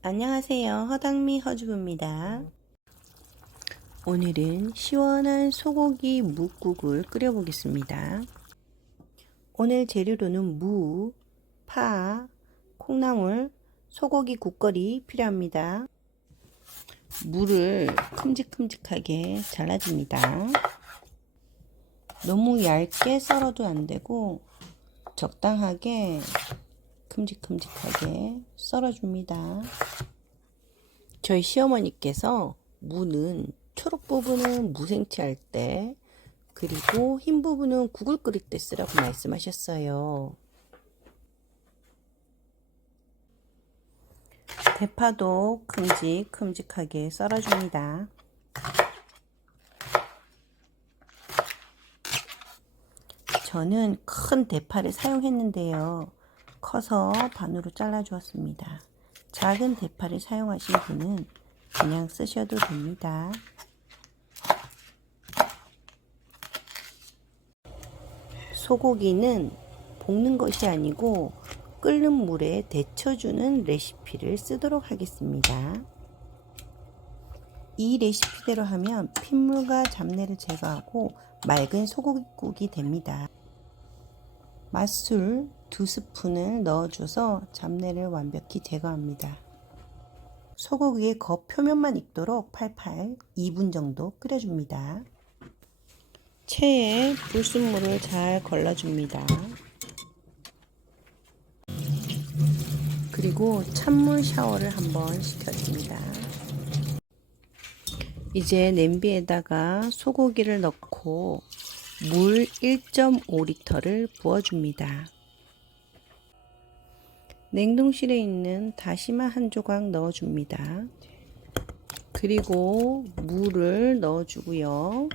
안녕하세요. 허당미 허주부입니다. 오늘은 시원한 소고기 묵국을 끓여 보겠습니다. 오늘 재료로는 무, 파, 콩나물, 소고기 국거리 필요합니다. 무를 큼직큼직하게 잘라줍니다. 너무 얇게 썰어도 안 되고 적당하게 큼직큼직하게 썰어줍니다. 저희 시어머니께서 무는 초록 부분은 무생채 할 때, 그리고 흰 부분은 국을 끓일 때 쓰라고 말씀하셨어요. 대파도 큼직큼직하게 썰어줍니다. 저는 큰 대파를 사용했는데요. 커서 반으로 잘라 주었습니다. 작은 대파를 사용하신 분은 그냥 쓰셔도 됩니다. 소고기는 볶는 것이 아니고 끓는 물에 데쳐주는 레시피를 쓰도록 하겠습니다. 이 레시피대로 하면 핏물과 잡내를 제거하고 맑은 소고기국이 됩니다. 맛술 두 스푼을 넣어줘서 잡내를 완벽히 제거합니다. 소고기의 겉 표면만 익도록 팔팔 2분 정도 끓여줍니다. 체에 불순물을 잘 걸러줍니다. 그리고 찬물 샤워를 한번 시켜줍니다. 이제 냄비에다가 소고기를 넣고 물 1.5리터를 부어줍니다. 냉동실에 있는 다시마 한 조각 넣어줍니다. 그리고 물을 넣어주고요.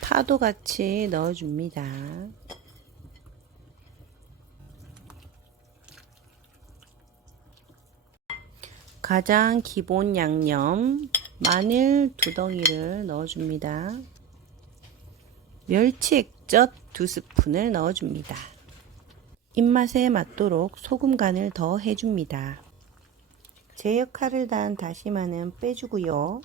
파도 같이 넣어줍니다. 가장 기본 양념 마늘 두 덩이를 넣어줍니다. 멸치 액젓 두 스푼을 넣어줍니다. 입맛에 맞도록 소금 간을 더 해줍니다. 제 역할을 다한 다시마는 빼주고요.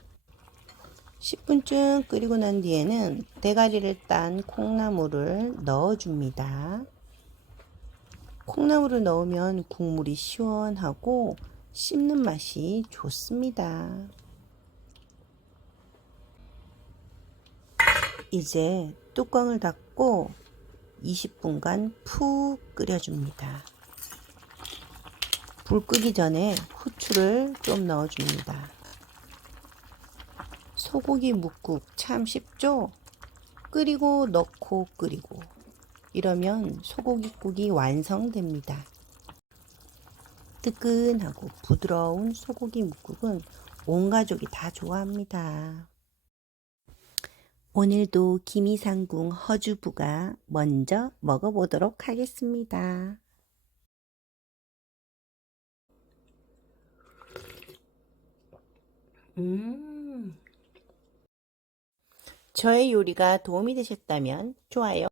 10분쯤 끓이고 난 뒤에는 대가리를 딴 콩나물을 넣어줍니다. 콩나물을 넣으면 국물이 시원하고 씹는 맛이 좋습니다. 이제 뚜껑을 닫고 20분간 푹 끓여줍니다. 불 끄기 전에 후추를 좀 넣어줍니다. 소고기 묵국 참 쉽죠? 끓이고 넣고 끓이고 이러면 소고기국이 완성됩니다. 뜨끈하고 부드러운 소고기 묵국은 온 가족이 다 좋아합니다. 오늘도 김이상궁 허주부가 먼저 먹어보도록 하겠습니다. 음. 저의 요리가 도움이 되셨다면 좋아요,